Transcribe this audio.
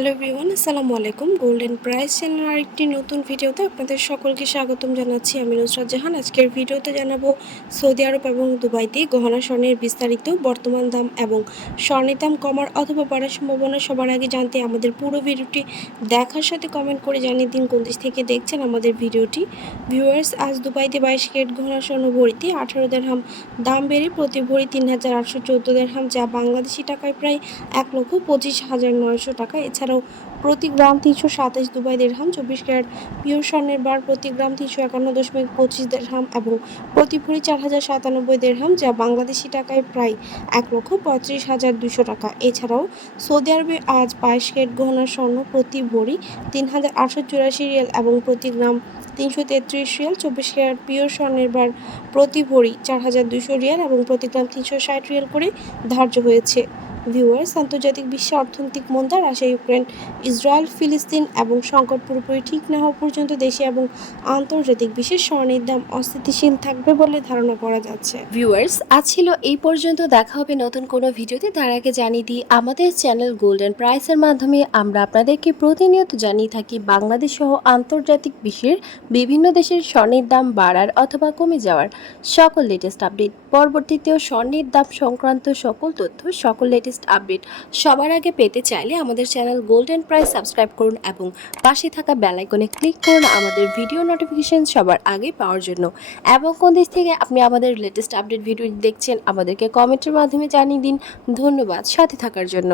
Hello everyone, আসসালামু আলাইকুম। Golden price চ্যানেলের আরেকটি নতুন ভিডিওতে আপনাদের সকলকে স্বাগতম জানাচ্ছি। আমি নুসরাত জাহান। আজকের ভিডিওতে জানাব সৌদি আরব এবং দুবাইতে গহনা স্বর্ণের বিস্তারিত বর্তমান দাম এবং স্বর্ণের দাম কমার অথবা বাড়ার সম্ভাবনা সবার আগে জানতে আমাদের পুরো ভিডিওটি দেখার সাথে কমেন্ট করে জানিয়ে দিন কোন দেশ থেকে দেখছেন আমাদের ভিডিওটি। ভিউয়ার্স আজ দুবাইতে বাইশ ক্যারেট গহনা স্বর্ণ ভরিতে আঠারো দেড়হাম দাম বেড়ে প্রতি ভরি তিন হাজার আটশো চোদ্দ দেড়হাম যা বাংলাদেশি টাকায় প্রায় এক লক্ষ পঁচিশ হাজার নয়শো টাকা। এছাড়াও প্রতি গ্রাম তিনশো সাতাশ দুবাই দেড়হাম, চব্বিশ ক্যারেট পিওর স্বর্ণের বার প্রতি গ্রাম তিনশো একান্ন দশমিক পঁচিশ দেড়হাম এবং প্রতি ভরি চার হাজার সাতানব্বই দেড়হাম, যা বাংলাদেশি টাকায় প্রায় এক লক্ষ পঁয়ত্রিশ হাজার দুশো টাকা। এছাড়াও সৌদি আরবে আজ বাইশ ক্যারেট গহনার স্বর্ণ প্রতি ভরি তিন হাজার আটশো চুরাশি রিয়াল এবং প্রতি গ্রাম তিনশো তেত্রিশ রিয়াল, চব্বিশ ক্যারেট পিওর স্বর্ণের বার প্রতি ভরি চার হাজার দুশো রিয়াল এবং প্রতি গ্রাম তিনশো ষাট রিয়াল করে ধার্য হয়েছে। ভিউয়ার্স, আন্তর্জাতিক বিশ্বে অর্থনৈতিক মন্দা রাশিয়া ইউক্রেন, ইসরায়েল, ফিলিস্তিন এবং সংকট পুরোপুরি ঠিক না হওয়া পর্যন্ত দেশে এবং আন্তর্জাতিক বিশেষ স্বর্ণের দাম অস্থিতিশীল থাকবে বলে ধারণা করা যাচ্ছে। ভিউয়ার্স, আজ ছিল এই পর্যন্ত। দেখা হবে নতুন কোনো ভিডিওতে। তার আগে জানিয়ে দিই, আমাদের চ্যানেল গোল্ডেন প্রাইসের মাধ্যমে আমরা আপনাদেরকে প্রতিনিয়ত জানিয়ে থাকি, বাংলাদেশ সহ আন্তর্জাতিক বিশ্বের বিভিন্ন দেশের স্বর্ণের দাম বাড়ার অথবা কমে যাওয়ার সকল লেটেস্ট আপডেট পরবর্তীতেও স্বর্ণের দাম সংক্রান্ত সকল তথ্য, সকল লেটেস্ট আপডেট সবার আগে পেতে চাইলে আমাদের চ্যানেল গোল্ডেন প্রাইস সাবস্ক্রাইব করুন এবং পাশে থাকা বেলাইকনে ক্লিক করুন আমাদের ভিডিও নোটিফিকেশন সবার আগে পাওয়ার জন্য। এবং কোন দিক থেকে আপনি আমাদের লেটেস্ট আপডেট ভিডিও দেখছেন, আমাদেরকে কমেন্টের মাধ্যমে জানিয়ে দিন। ধন্যবাদ, সাথে থাকার জন্য।